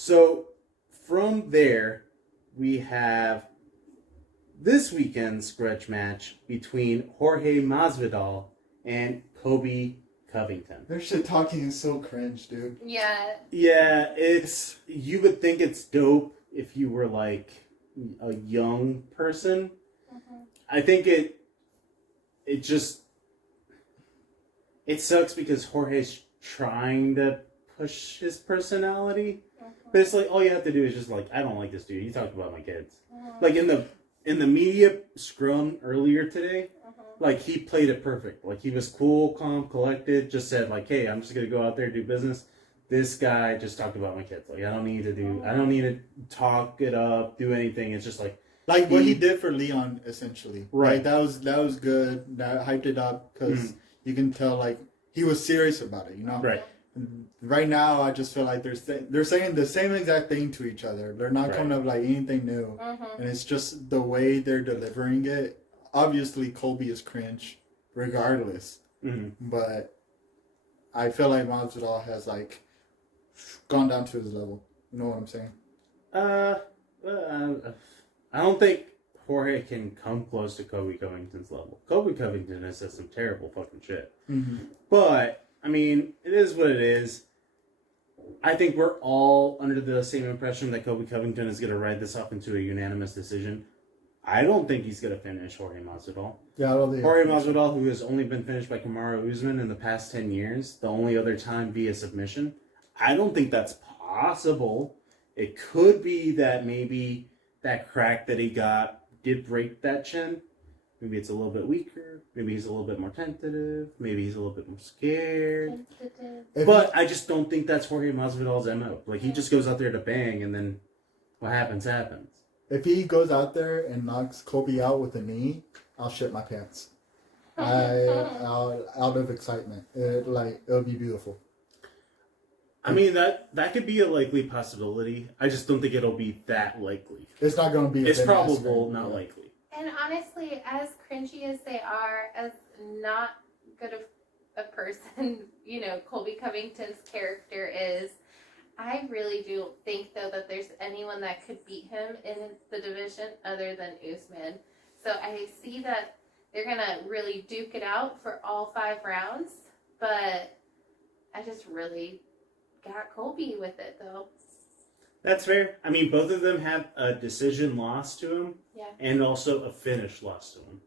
So from there, we have this weekend's grudge match between Jorge Masvidal and Colby Covington. Their shit talking is so cringe, dude. Yeah. Yeah, you would think it's dope if you were like a young person. Mm-hmm. I think it sucks because Jorge's trying to push his personality. But it's like all you have to do is just like, I don't like this dude. He talked about my kids. Like in the media scrum earlier today, like he played it perfect. Like he was cool, calm, collected. Just said like, hey, I'm just gonna go out there and do business. This guy just talked about my kids. Like I don't need to talk it up, do anything. It's just like what he did for Leon, essentially. Right. Like, that was good. That hyped it up because you can tell like he was serious about it. You know. Right. Right now, I just feel like they're saying the same exact thing to each other. They're not coming up like anything new, and it's just the way they're delivering it. Obviously, Colby is cringe, regardless. But I feel like Masvidal has like gone down to his level. You know what I'm saying? I don't think Jorge can come close to Colby Covington's level. Colby Covington has said some terrible fucking shit, but. I mean, it is what it is. I think we're all under the same impression that Colby Covington is going to ride this off into a unanimous decision. I don't think he's going to finish Jorge Masvidal. Yeah, I don't think Jorge Masvidal, who has only been finished by Kamaru Usman in the past 10 years, the only other time via submission. I don't think that's possible. It could be that maybe that crack that he got did break that chin. Maybe it's a little bit weaker. Maybe he's a little bit more tentative. Maybe he's a little bit more scared. But I just don't think that's Jorge Masvidal's MO. Like, he just goes out there to bang, and then what happens, happens. If he goes out there and knocks Colby out with a knee, I'll shit my pants. I'll out of excitement. It'll be beautiful. I mean, that could be a likely possibility. I just don't think it'll be that likely. It's not going to be. It's probable, not likely. And honestly, as cringy as they are, as not good of a person, Colby Covington's character is, I really do think, though, that there's anyone that could beat him in the division other than Usman. So I see that they're going to really duke it out for all 5 rounds, but I just really got Colby with it, though. That's fair. I mean, both of them have a decision loss to him, and also a finish loss to him.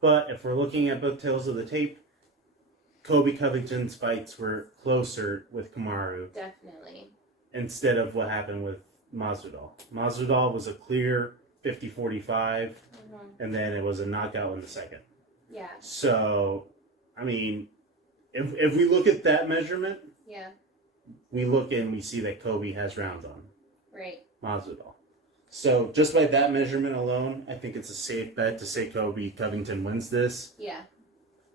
But if we're looking at both tails of the tape, Colby Covington's fights were closer with Kamaru. Definitely. Instead of what happened with Masvidal. Masvidal was a clear 50-45, and then it was a knockout in the second. Yeah. So, I mean, if we look at that measurement, we look and we see that Colby has rounds on. Right. Masvidal. So just by that measurement alone, I think it's a safe bet to say Colby Covington wins this. Yeah.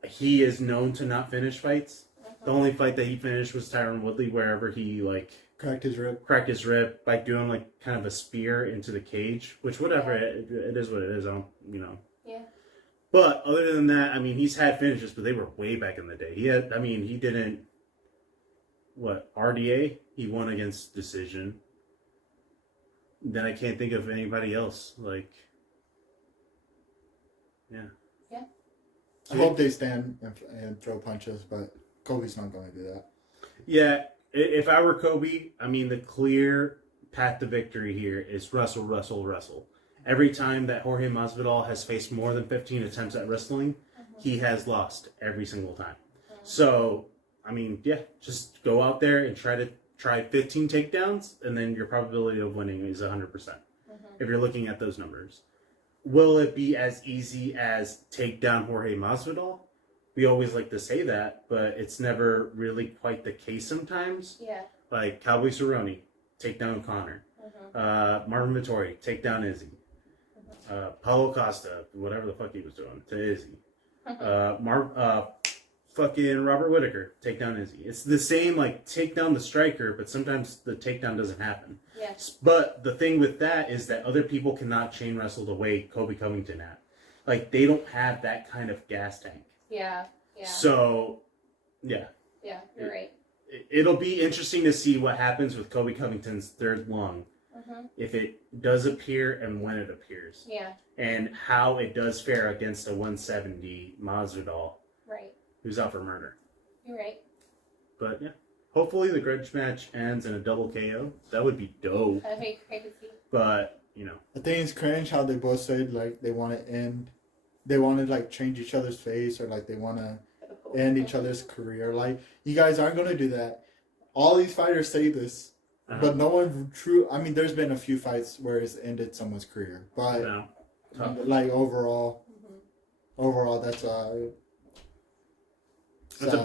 He is known to not finish fights. The only fight that he finished was Tyron Woodley, wherever he cracked his rib by doing kind of a spear into the cage, which whatever it is what it is. I don't. Yeah. But other than that, I mean, he's had finishes, but they were way back in the day. He didn't. RDA? He won against decision. Then I can't think of anybody else. Yeah. I hope they stand and throw punches, but Colby's not going to do that. Yeah, if I were Colby, I mean, the clear path to victory here is wrestle, wrestle, wrestle. Every time that Jorge Masvidal has faced more than 15 attempts at wrestling, he has lost every single time. So, I mean, just go out there and try 15 takedowns, and then your probability of winning is 100%. If you're looking at those numbers. Will it be as easy as take down Jorge Masvidal? We always like to say that, but it's never really quite the case sometimes. Yeah. Like Cowboy Cerrone, take down Conor. Marvin Vettori, take down Izzy. Paulo Costa, whatever the fuck he was doing, to Izzy. Fucking Robert Whittaker, take down Izzy. It's the same, take down the striker, but sometimes the takedown doesn't happen. Yeah. But the thing with that is that other people cannot chain wrestle the way Colby Covington had. They don't have that kind of gas tank. Yeah. So, yeah. Yeah, you're right. it'll be interesting to see what happens with Colby Covington's third lung. If it does appear and when it appears. Yeah. And how it does fare against a 170 Masvidal. Right. Who's out for murder. You're right. But yeah. Hopefully the grudge match ends in a double KO. That would be dope. That'd be crazy. But, you know. I think it's cringe how they both said like they want to end. They want to like change each other's face or like they want to end each other's career. Like, you guys aren't going to do that. All these fighters say this. But no one true. I mean, there's been a few fights where it's ended someone's career, but like overall, that's a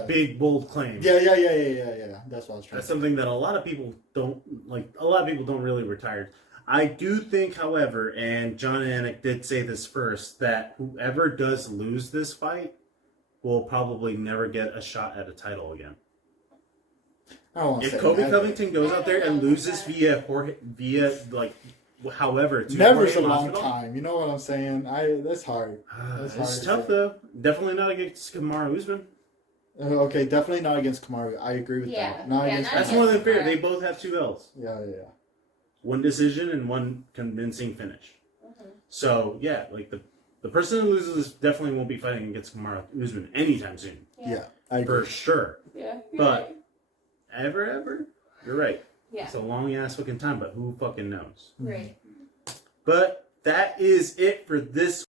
big bold claim. Yeah. That's what I was trying. That's something that a lot of people don't like. A lot of people don't really retire. I do think, however, and John Anik did say this first, that whoever does lose this fight will probably never get a shot at a title again. If Colby Covington goes out there and loses via like however never's a long time. You know what I'm saying? That's hard. It's tough though. Definitely not against Kamaru Usman. Okay, definitely not against Kamaru. I agree with that. Not against. That's more than fair. They both have 2 L's. Yeah. One decision and one convincing finish. So yeah, like the person who loses definitely won't be fighting against Kamaru Usman anytime soon. Yeah, I agree. For sure. Yeah. But ever, you're right. Yeah. It's a long ass fucking time, but who fucking knows? Right. But that is it for this